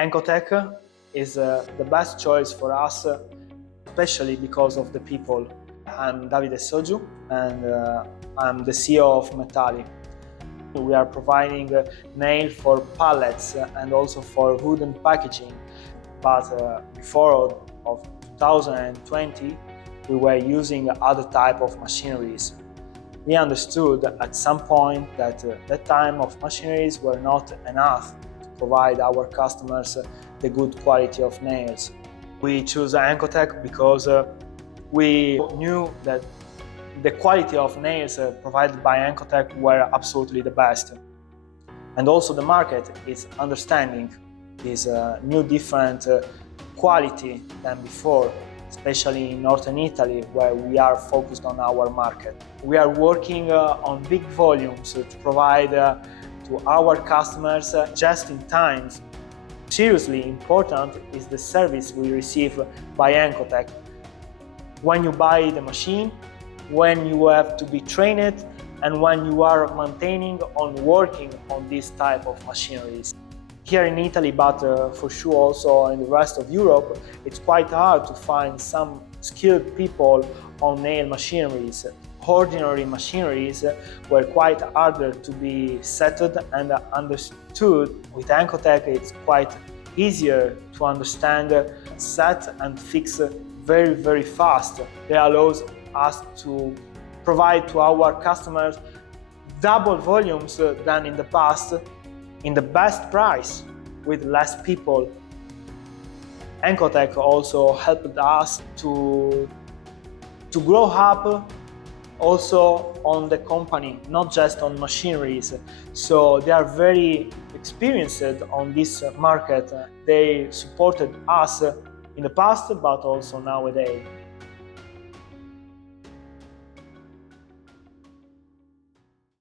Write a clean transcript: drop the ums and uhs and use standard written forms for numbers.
ENKOTEC is the best choice for us, especially because of the people. I'm Davide Soju and I'm the CEO of Metali. We are providing nail for pallets and also for wooden packaging. But before of 2020, we were using other type of machineries. We understood at some point that that time of machineries were not enough to provide our customers the good quality of nails. We chose ENKOTEC because we knew that the quality of nails provided by ENKOTEC were absolutely the best. And also the market is understanding this new different quality than before, especially in Northern Italy, where we are focused on our market. We are working on big volumes to provide to our customers just in time. Seriously important is the service we receive by ENKOTEC. When you buy the machine, when you have to be trained, and when you are maintaining on working on this type of machineries. Here in Italy, but for sure also in the rest of Europe, it's quite hard to find some skilled people on nail machineries. Ordinary machineries were quite harder to be settled and understood. With ENKOTEC, it's quite easier to understand, set and fix very, very fast. It allows us to provide to our customers double volumes than in the past, in the best price, with less people. ENKOTEC also helped us to grow up also on the company, not just on machineries. So they are very experienced on this market. They supported us in the past, but also nowadays.